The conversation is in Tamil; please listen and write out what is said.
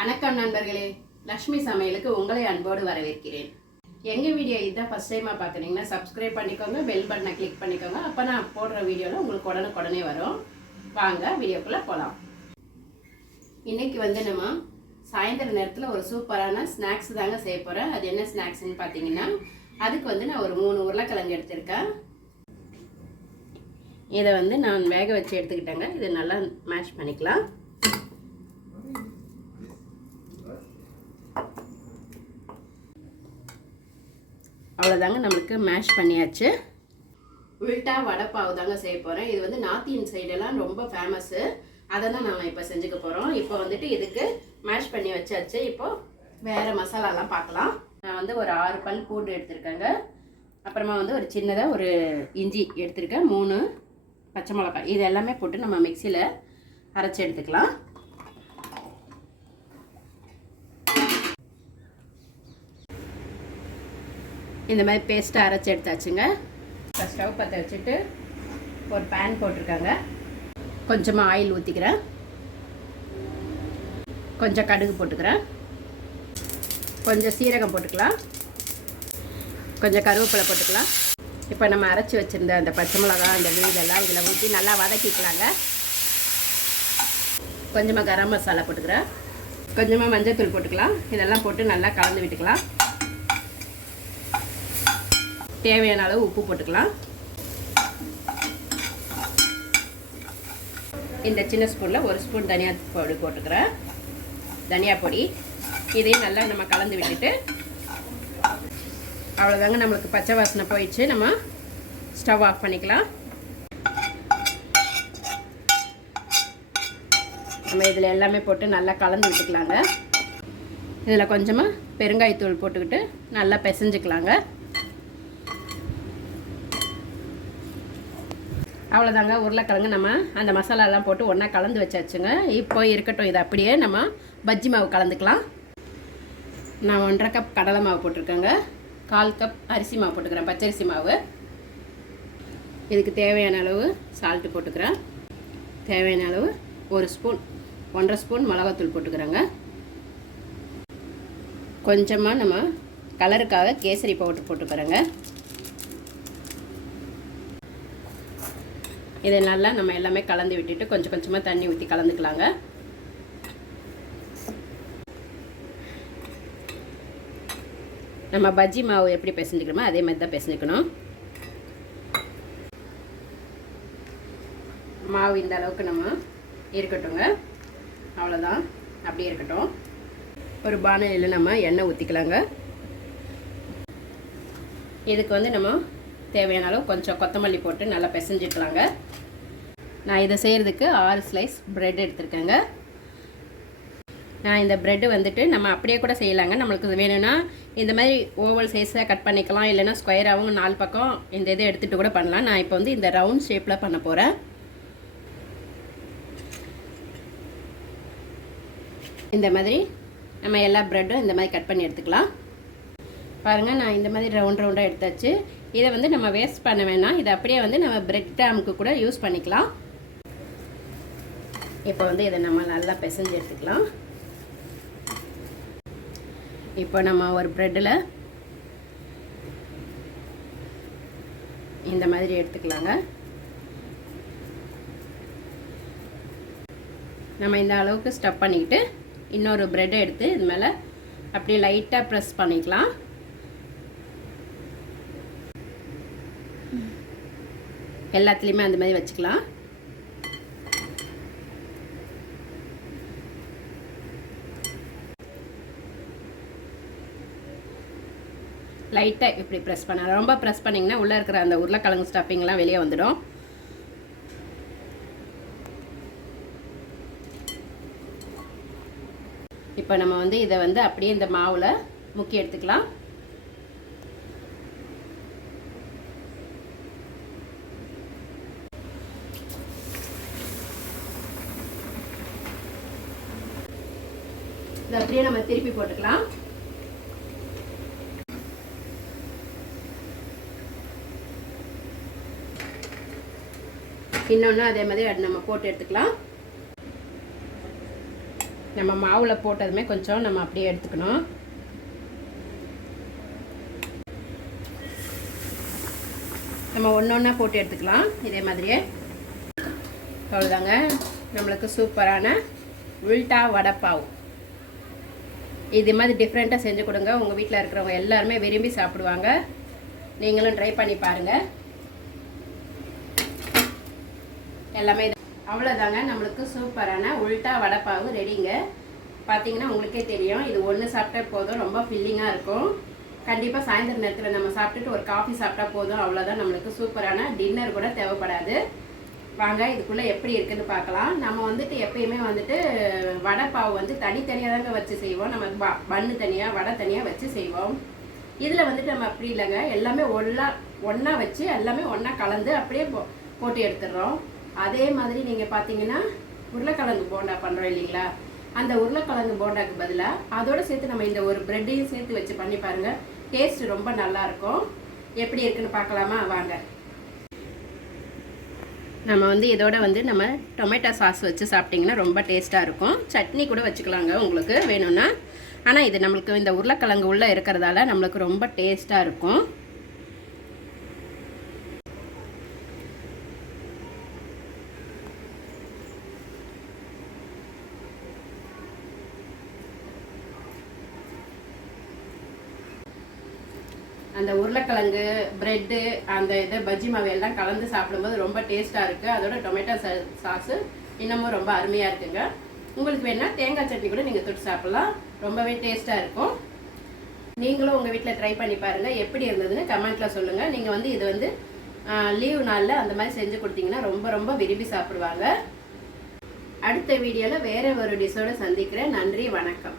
வணக்கம் நண்பர்களே, லக்ஷ்மி சமையலுக்கு உங்களை அன்போடு வரவேற்கிறேன். எங்கள் வீடியோ இதுதான் ஃபஸ்ட் டைமாக பார்க்குறீங்கன்னா சப்ஸ்கிரைப் பண்ணிக்கோங்க, பெல் பட்டனை கிளிக் பண்ணிக்கோங்க. அப்போ நான் போடுற வீடியோவில் உங்களுக்கு உடனே வரும். வாங்க வீடியோக்குள்ளே போகலாம். இன்றைக்கி நம்ம சாயந்தர நேரத்தில் ஒரு சூப்பரான ஸ்நாக்ஸ் தாங்க செய்ய போகிறேன். அது என்ன ஸ்நாக்ஸ்ன்னு பார்த்தீங்கன்னா, அதுக்கு நான் ஒரு 3 உருளைக்கிழங்கு எடுத்திருக்கேன். இதை நான் வேக வச்சு எடுத்துக்கிட்டேங்க. இதை நல்லா மேஷ் பண்ணிக்கலாம். அவ்வளோதாங்க, நம்மளுக்கு மேஷ் பண்ணியாச்சு. உல்ட்டா வடைப்பாவு தாங்க செய்ய போகிறேன். இது நார்த் இந்தியன் சைடெல்லாம் ரொம்ப ஃபேமஸ்ஸு. அதை தான் நாங்கள் இப்போ செஞ்சுக்க போகிறோம். இப்போ இதுக்கு மேஷ் பண்ணி வச்சாச்சு. இப்போது வேறு மசாலாலாம் பார்க்கலாம். நான் ஒரு 6 பல் பூண்டு எடுத்துருக்கேங்க. அப்புறமா ஒரு சின்னதாக ஒரு இஞ்சி எடுத்துருக்கேன். 3 பச்சை மிளகாய். இது எல்லாமே போட்டு நம்ம மிக்சியில் அரைச்சி எடுத்துக்கலாம். இந்த மாதிரி பேஸ்ட்டாக அரைச்சி எடுத்தாச்சுங்க. ஸ்டவ் பற்ற வச்சுட்டு ஒரு பேன் போட்டிருக்காங்க. கொஞ்சமாக ஆயில் ஊற்றிக்கிறேன். கொஞ்சம் கடுகு போட்டுக்கிறேன். கொஞ்சம் சீரகம் போட்டுக்கலாம். கொஞ்சம் கருவேப்பிலை போட்டுக்கலாம். இப்போ நம்ம அரைச்சி வச்சுருந்த அந்த பச்சை மிளகாய், அந்த இதெல்லாம் இதில் ஊற்றி நல்லா வதக்கிக்கலாங்க. கொஞ்சமாக கரம் மசாலா போட்டுக்கிறேன். கொஞ்சமாக மஞ்சள் போட்டுக்கலாம். இதெல்லாம் போட்டு நல்லா கலந்து விட்டுக்கலாம். தேவையான அளவு உப்பு போட்டுக்கலாம். இந்த சின்ன ஸ்பூனில் 1 ஸ்பூன் தனியா பொடி போட்டுக்கிறேன். தனியா பொடி. இதையும் நல்லா நம்ம கலந்து விட்டுட்டு, அவ்வளோதாங்க, நம்மளுக்கு பச்சை வாசனை போயிடுச்சு. நம்ம ஸ்டவ் ஆஃப் பண்ணிக்கலாம். நம்ம இதில் எல்லாமே போட்டு நல்லா கலந்து விட்டுக்கலாங்க. இதில் கொஞ்சமாக பெருங்காயத்தூள் போட்டுக்கிட்டு நல்லா பிசைஞ்சிக்கலாங்க. அவ்வளோதாங்க, உருளைக்கிழங்கு நம்ம அந்த மசாலாலாம் போட்டு ஒன்றா கலந்து வச்சாச்சுங்க. இப்போ இருக்கட்டும், இது அப்படியே நம்ம பஜ்ஜி மாவு கலந்துக்கலாம். நான் 1.5 கப் கடலை மாவு போட்டிருக்கேங்க. 1/4 கப் அரிசி மாவு போட்டுக்கிறேன், பச்சரிசி மாவு. இதுக்கு தேவையான அளவு சால்ட்டு போட்டுக்கிறேன். தேவையான அளவு 1 ஸ்பூன் 1.5 ஸ்பூன் மிளகாத்தூள் போட்டுக்கிறேங்க. கொஞ்சமாக நம்ம கலருக்காக கேசரி பவுடர் போட்டுக்கிறேங்க. இதை நல்லா நம்ம எல்லாமே கலந்து விட்டுட்டு கொஞ்சம் கொஞ்சமாக தண்ணி ஊற்றி கலந்துக்கலாங்க. நம்ம பஜ்ஜி மாவு எப்படி பிசைஞ்சிக்கணுமோ அதே மாதிரி தான் பிசைஞ்சிக்கணும். மாவு இந்த அளவுக்கு நம்ம இருக்கட்டுங்க. அவ்வளோதான், அப்படியே இருக்கட்டும். ஒரு பானையில் நம்ம எண்ணெய் ஊற்றிக்கலாங்க. இதுக்கு நம்ம தேவையான அளவு கொஞ்சம் கொத்தமல்லி போட்டு நல்லா பிசைஞ்சிக்கலாங்க. நான் இதை செய்கிறதுக்கு 6 ஸ்லைஸ் ப்ரெட் எடுத்துருக்கேங்க. நான் இந்த ப்ரெட்டு நம்ம அப்படியே கூட செய்யலாங்க. நம்மளுக்கு வேணும்னா இந்த மாதிரி ஓவல் சைஸாக கட் பண்ணிக்கலாம், இல்லைன்னா ஸ்கொயராகவும் 4 பக்கம் இந்த இதை எடுத்துகிட்டு கூட பண்ணலாம். நான் இப்போ இந்த ரவுண்ட் ஷேப்பில் பண்ண போகிறேன். இந்த மாதிரி நம்ம எல்லா ப்ரெட்டும் இந்த மாதிரி கட் பண்ணி எடுத்துக்கலாம். பாருங்கள், நான் இந்த மாதிரி ரவுண்டாக எடுத்தாச்சு. இதை நம்ம வேஸ்ட் பண்ண வேணாம். இதை அப்படியே நம்ம பிரெட் ஜாமுக்கு கூட யூஸ் பண்ணிக்கலாம். இப்போ இதை நம்ம நல்லா பிசைஞ்சு எடுத்துக்கலாம். இப்போ நம்ம ஒரு ப்ரெட்டில் இந்த மாதிரி எடுத்துக்கலாங்க. நம்ம இந்த அளவுக்கு ஸ்டஃப் பண்ணிக்கிட்டு இன்னொரு ப்ரெட்டை எடுத்து இது மேலே அப்படியே லைட்டாக ப்ரெஸ் பண்ணிக்கலாம். எல்லாத்துலேயுமே அந்த மாதிரி வச்சுக்கலாம். லைட்டாக இப்படி ப்ரெஸ் பண்ண, ரொம்ப ப்ரெஸ் பண்ணிங்கன்னா உள்ளே இருக்கிற அந்த உருளைக்கிழங்கு ஸ்டஃபிங்லாம் வெளியே வந்துடும். இப்போ நம்ம இதை அப்படியே இந்த மாவில் முக்கி எடுத்துக்கலாம். இதை அப்படியே நம்ம திருப்பி போட்டுக்கலாம். இன்னொன்று அதே மாதிரி நம்ம போட்டு எடுத்துக்கலாம். நம்ம மாவில் போட்டதுமே கொஞ்சம் நம்ம அப்படியே எடுத்துக்கணும். நம்ம ஒன்று ஒன்றா போட்டு எடுத்துக்கலாம் இதே மாதிரியே. அவ்வளோதாங்க, நம்மளுக்கு சூப்பரான உல்டா வடை பாவ். இது மாதிரி டிஃப்ரெண்ட்டாக செஞ்சு கொடுங்க, உங்கள் வீட்டில் இருக்கிறவங்க எல்லாருமே விரும்பி சாப்பிடுவாங்க. நீங்களும் ட்ரை பண்ணி பாருங்கள். எல்லாமே அவ்வளோதாங்க, நம்மளுக்கு சூப்பரான உல்டா வடை பாவு ரெடிங்க. பார்த்தீங்கன்னா உங்களுக்கே தெரியும், இது ஒன்று சாப்பிட்டா போதும், ரொம்ப ஃபில்லிங்காக இருக்கும். கண்டிப்பாக சாயந்தர நேரத்தில் நம்ம சாப்பிட்டுட்டு ஒரு காஃபி சாப்பிட்டா போதும், அவ்வளோதான். நம்மளுக்கு சூப்பரான டின்னர் கூட தேவைப்படாது. வாங்க இதுக்குள்ளே எப்படி இருக்குன்னு பார்க்கலாம். நம்ம வந்துட்டு எப்பயுமே வந்துட்டு வடை பாவு வந்து தனித்தனியாக தாங்க வச்சு செய்வோம். நம்ம பன்னு தனியாக வடை தனியாக வச்சு செய்வோம். இதில் வந்துட்டு நம்ம அப்படி இல்லைங்க, எல்லாமே ஒன்றா வச்சு எல்லாமே ஒன்றா கலந்து அப்படியே போட்டு எடுத்துடுறோம். அதே மாதிரி நீங்கள் பார்த்தீங்கன்னா உருளைக்கிழங்கு போண்டா பண்ணுறோம் இல்லைங்களா, அந்த உருளைக்கிழங்கு போண்டாக்கு பதிலாக அதோடு சேர்த்து நம்ம இந்த ஒரு ப்ரெட்டையும் சேர்த்து வச்சு பண்ணி பாருங்கள். டேஸ்ட் ரொம்ப நல்லாயிருக்கும். எப்படி இருக்குன்னு பார்க்கலாமா? வாங்க. நம்ம வந்து இதோட வந்து நம்ம டொமேட்டோ சாஸ் வச்சு சாப்பிட்டிங்கன்னா ரொம்ப டேஸ்ட்டாக இருக்கும். சட்னி கூட வச்சுக்கலாங்க உங்களுக்கு வேணும்னா. ஆனால் இது நம்மளுக்கு இந்த உருளைக்கிழங்கு உள்ளே இருக்கிறதால நம்மளுக்கு ரொம்ப டேஸ்ட்டாக இருக்கும். அந்த உருளைக்கிழங்கு ப்ரெட்டு அந்த இது பஜ்ஜி மாவு எல்லாம் கலந்து சாப்பிடும்போது ரொம்ப டேஸ்ட்டாக இருக்குது. அதோட டொமேட்டோ சாஸு இன்னமும் ரொம்ப அருமையாக இருக்குங்க. உங்களுக்கு வேணால் தேங்காய் சட்னி கூட நீங்கள் தொட்டு சாப்பிட்லாம், ரொம்பவே டேஸ்ட்டாக இருக்கும். நீங்களும் உங்கள் வீட்டில் ட்ரை பண்ணி பாருங்கள், எப்படி இருந்ததுன்னு கமெண்ட்டில் சொல்லுங்கள். நீங்கள் வந்து இது வந்து லீவ் நாளில் அந்த மாதிரி செஞ்சு கொடுத்தீங்கன்னா ரொம்ப ரொம்ப விரும்பி சாப்பிடுவாங்க. அடுத்த வீடியோவில் வேறு ஒரு டிஷ்ஷோடு சந்திக்கிறேன். நன்றி, வணக்கம்.